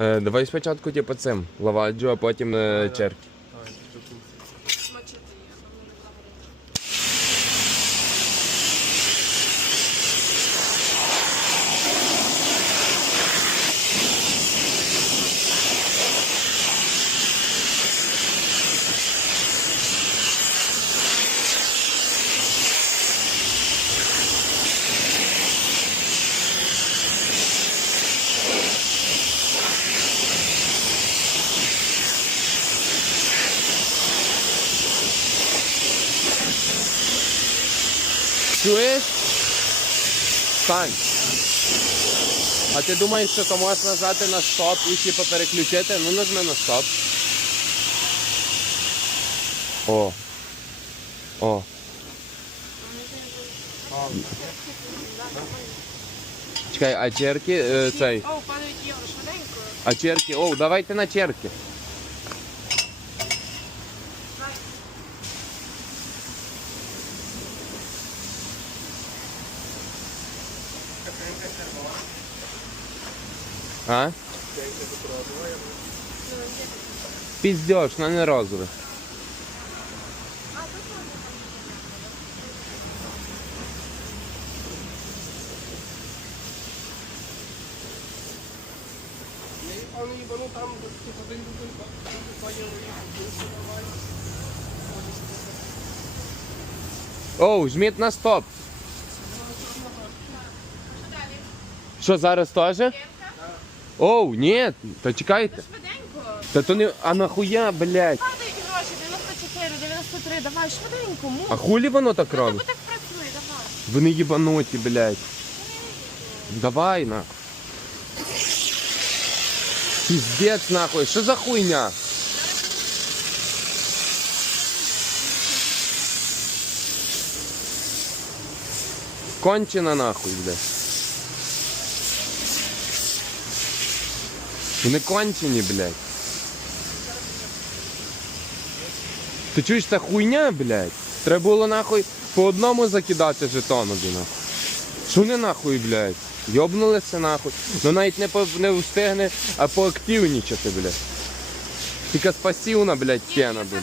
Е, давай спочатку типу цим лаваджу, а потім е. Смочити їх, Чуєш? Стань. А ти думаєш, що то можна нажати на стоп і типу переключити? Ну нажми на стоп. О. О. Чекай, а черки е, цей. О, падають євро, швиденько. А черки. О, давайте на черки. А? Піздєш, на не розове. Вони їбану там, типу, один дубль, Оу, жміть на стоп. Що зараз теж? Оу, ні, то чекайте. Швиденько. Та то не. А нахуя, блядь? Падають гроші, 94, 93, давай, швиденько, му. А хулі воно так Ну, робить? так працює, давай. Вони їбануті, блядь. Давай на. Піздець нахуй, що за хуйня? Кончена нахуй, блядь. Вони кончені, блядь. Ты чуешь це хуйня, блядь? Треба було нахуй по одному закидати жетону, нахуй. Що не нахуй, блядь? Йобнулися нахуй. Ну навіть не по, не встигне, а поактивнічати, блядь. Тільки з пасівна, блядь, тяна, блядь.